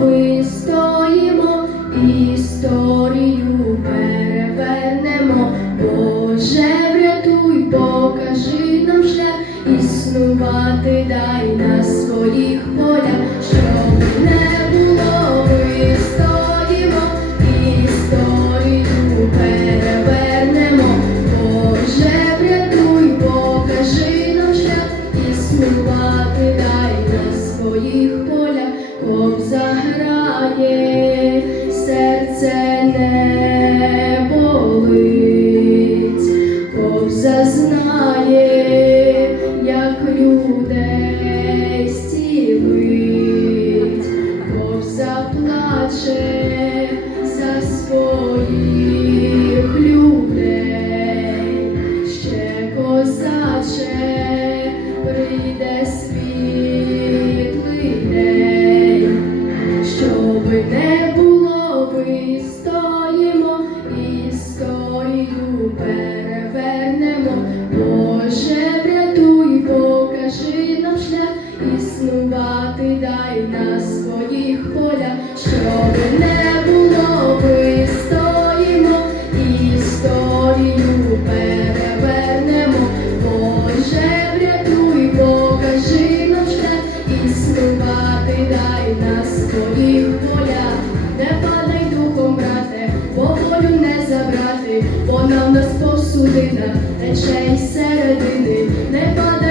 вистоїмо, історію перевернемо, Боже, врятуй, покажи нам шлях, існувати дай нам. yeah. Існувати дай на своїх полях, щоб не було вистоїмо, історію перевернемо, Боже, врятуй, покажи нам шлях існувати, дай на своїх полях, не падай духом, брате, по волю не забрати, вона в нас повсюдина, тече й середини, не падай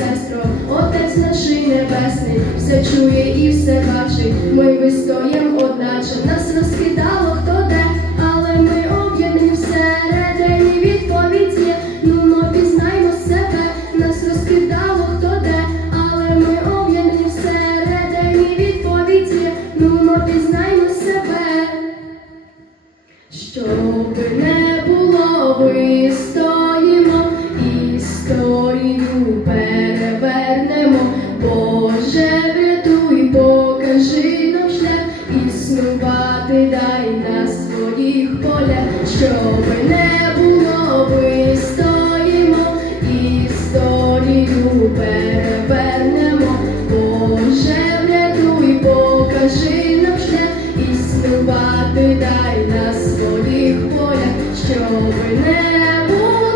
сестро, отець наш небесний, все чує і все бачить. Ми вистоїм, одначе нас розкидало хто де, але ми об'єднані всередині відповідь є. Ну, ми пізнаймо себе, нас розкидало хто де, але ми об'єднані всередині відповідь є. Ну, ми пізнаймо себе. Щоб не було, вистоїмо, історію перевернемо. Боже, врятуй, покажи нам шлях, існувати дай на своїх полях. Щоб не було, вистоїмо, історію перевернемо. Боже, врятуй, покажи нам шлях, існувати дай на своїх полях, щоб не було.